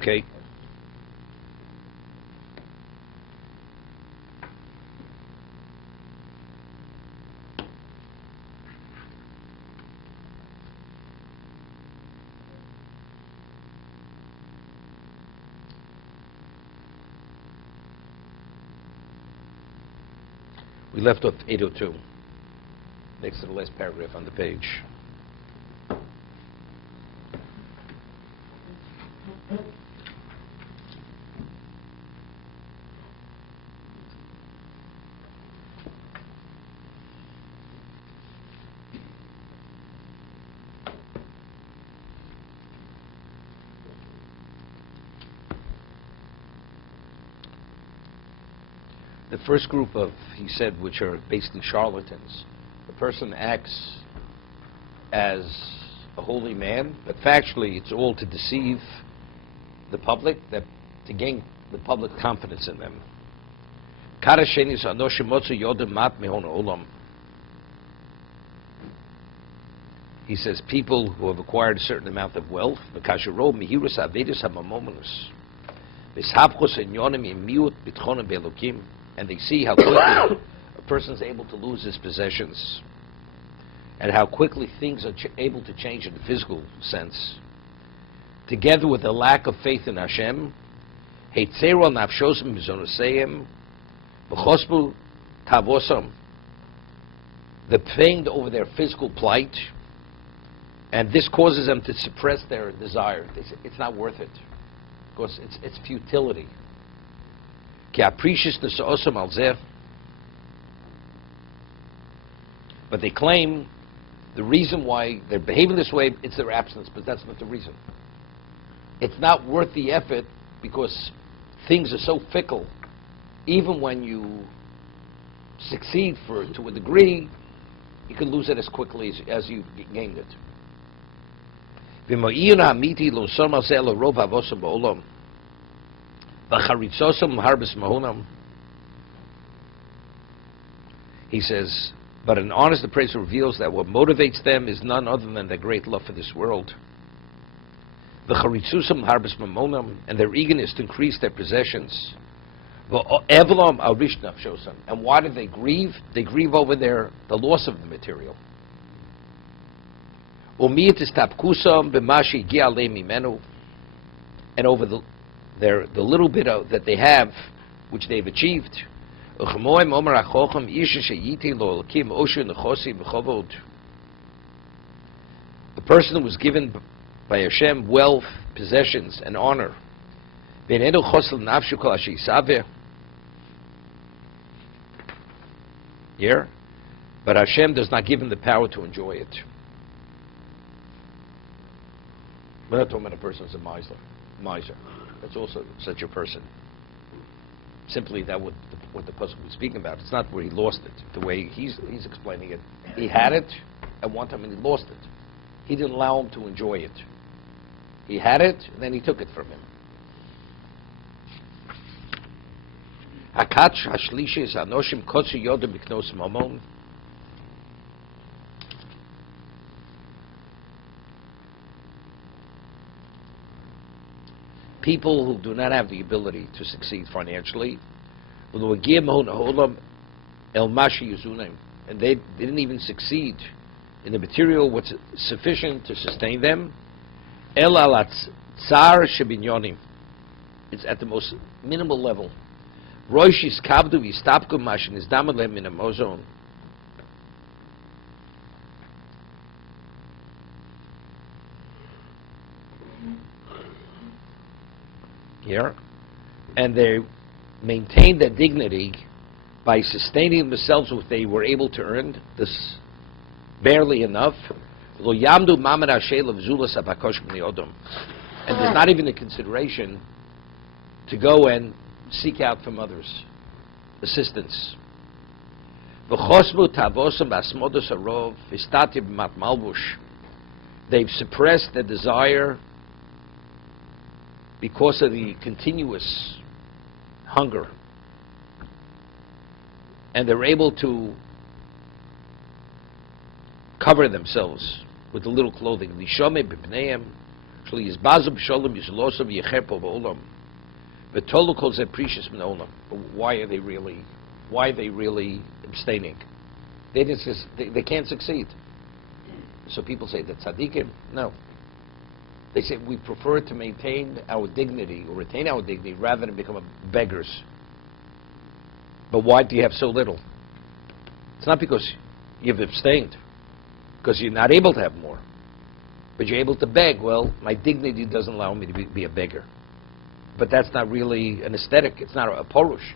Okay. We left off 802, next to the last paragraph on the page. The first group of, he said, which are basically charlatans. The person acts as a holy man, but factually it's all to deceive the public, to gain the public confidence in them. He says people who have acquired a certain amount of wealth, and they see how quickly a person is able to lose his possessions, and how quickly things are able to change in the physical sense, together with a lack of faith in Hashem, the pain over their physical plight, and this causes them to suppress their desire. They say, it's not worth it, because it's futility. But they claim the reason why they're behaving this way, it's their abstinence, but that's not the reason. It's not worth the effort because things are so fickle. Even when you succeed to a degree, you can lose it as quickly as you gained it. He says, but an honest appraisal reveals that what motivates them is none other than their great love for this world. And their eagerness to increase their possessions. And why do they grieve? They grieve over the loss of the material. And over the little bit that they have, which they've achieved. The person who was given by Hashem wealth, possessions, and honor. Yeah, but Hashem does not give him the power to enjoy it. We're not talking about a person who's a miser. That's also such a person. Simply that what the person was speaking about. It's not where he lost it. The way he's explaining it, he had it at one time and he lost it. He didn't allow him to enjoy it. He had it, and then he took it from him. People who do not have the ability to succeed financially, and they didn't even succeed in the material what's sufficient to sustain them. It's at the most minimal level. Here, and they maintained their dignity by sustaining themselves with what they were able to earn, this barely enough. And there's not even a consideration to go and seek out from others assistance. They've suppressed their desire because of the continuous hunger, and they're able to cover themselves with the little clothing. Why are they really abstaining? They can't succeed. So people say that tzaddikim, no. They say we prefer to maintain our dignity or retain our dignity rather than become beggars. But why do you have so little? It's not because you've abstained, because you're not able to have more. But you're able to beg. Well, my dignity doesn't allow me to be a beggar. But that's not really an aesthetic. It's not a porush.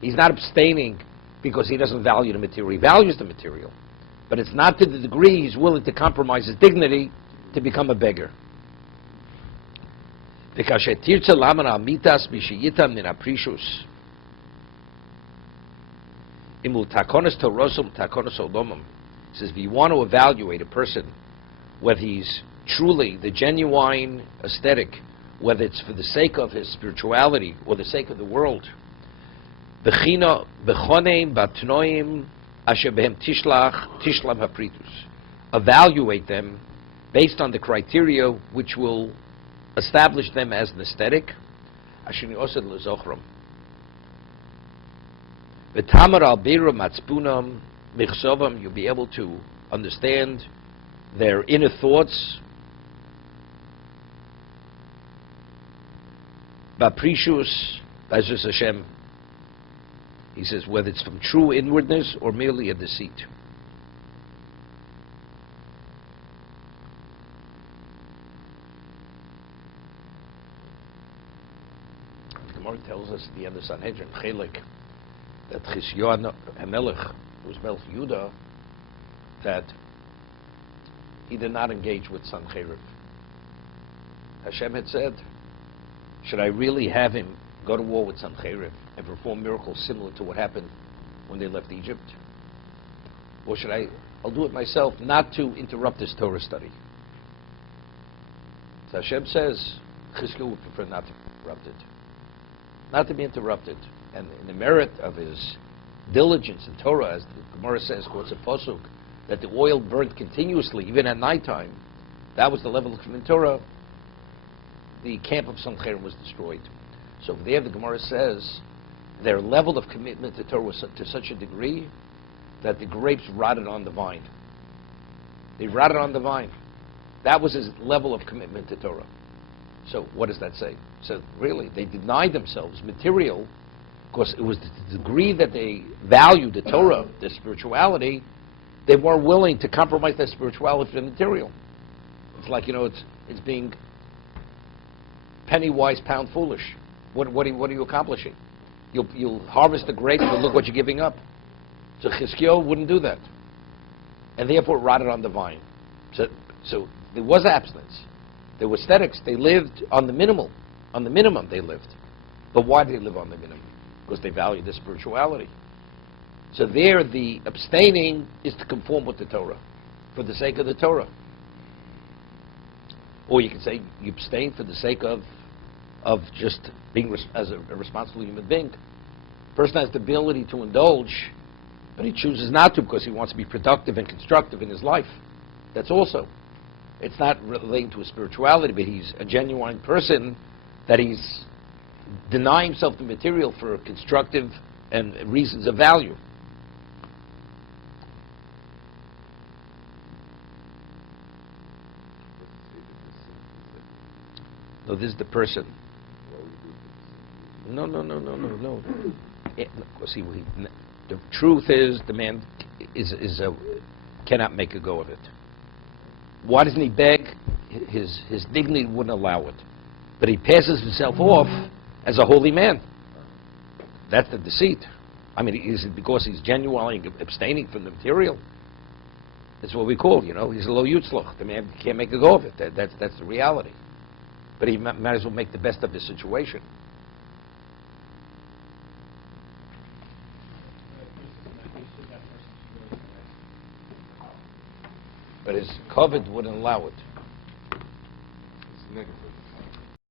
He's not abstaining because he doesn't value the material. He values the material. But it's not to the degree he's willing to compromise his dignity to become a beggar. It says, if you want to evaluate a person, whether he's truly the genuine aesthetic, whether it's for the sake of his spirituality or the sake of the world, evaluate them based on the criteria which will establish them as an aesthetic. You'll be able to understand their inner thoughts. Hashem. He says, whether it's from true inwardness or merely a deceit. The Gemara tells us at the end of Sanhedrin, Chelik, that Chisyon HaMelech, who was Melech Judah, that he did not engage with Sancheriv. Hashem had said, should I really have him go to war with Sancheriv and perform miracles similar to what happened when they left Egypt? Or should I'll do it myself, not to interrupt this Torah study. So Hashem says, Chizkiyahu would prefer not to be interrupted. Not to be interrupted. And in the merit of his diligence in Torah, as the Gemara says, quotes a pasuk, that the oil burned continuously, even at nighttime, that was the level of commitment to Torah. The camp of Sancheriv was destroyed. So there the Gemara says their level of commitment to Torah was to such a degree that the grapes rotted on the vine. They rotted on the vine. That was his level of commitment to Torah. So what does that say? So really, they denied themselves material because it was the degree that they valued the Torah, their spirituality, they weren't willing to compromise their spirituality for the material. It's like, it's being penny wise, pound foolish. What are you accomplishing? You'll harvest the grapes, but look what you're giving up. So Chizkiyahu wouldn't do that, and therefore it rotted on the vine. So there was abstinence. There were aesthetics. They lived on the minimal. On the minimum, they lived. But why did they live on the minimum? Because they valued their spirituality. So there, the abstaining is to conform with the Torah, for the sake of the Torah. Or you can say you abstain for the sake of just being as a responsible human being. The person has the ability to indulge, but he chooses not to because he wants to be productive and constructive in his life. That's also. It's not relating to his spirituality, but he's a genuine person that he's denying himself the material for constructive and reasons of value. No, this is the person. No. See, the truth is the man cannot make a go of it. Why doesn't he beg? His dignity wouldn't allow it. But he passes himself off as a holy man. That's the deceit. I mean, is it because he's genuinely abstaining from the material? That's what we call, he's a lo yutzlach. The man can't make a go of it. That's the reality. But he might as well make the best of the situation. But his covet wouldn't allow it. It's negative.